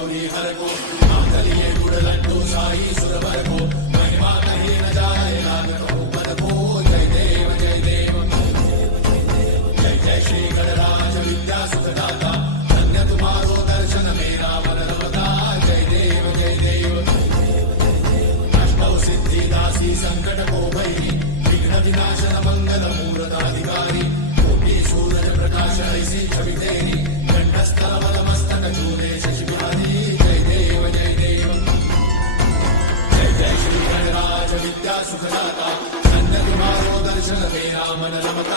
गौरी हर को मातलिये गुड़ लड्डू साई सुरवर को महिमा कहीं न जाए लागत ऊपर को जय देव जय देव जय जय श्री गणराज विद्या सुखदाता धन्य तुम्हारो दर्शन मेरा मन रमता जय देव जय देव अष्टौ सिद्धि दासी संकट को भैरी विघ्न विनाशन मंगल मूर्ताधिकारी कोटि सूरज प्रकाश ऐसी छवि तेरी कंठस्थल मस्तक चूरे शशि बिहारी जय देव जय देव जय जय श्री गणराज विद्या सुखदाता धन्य तुम्हारो दर्शन मेरा मन रमता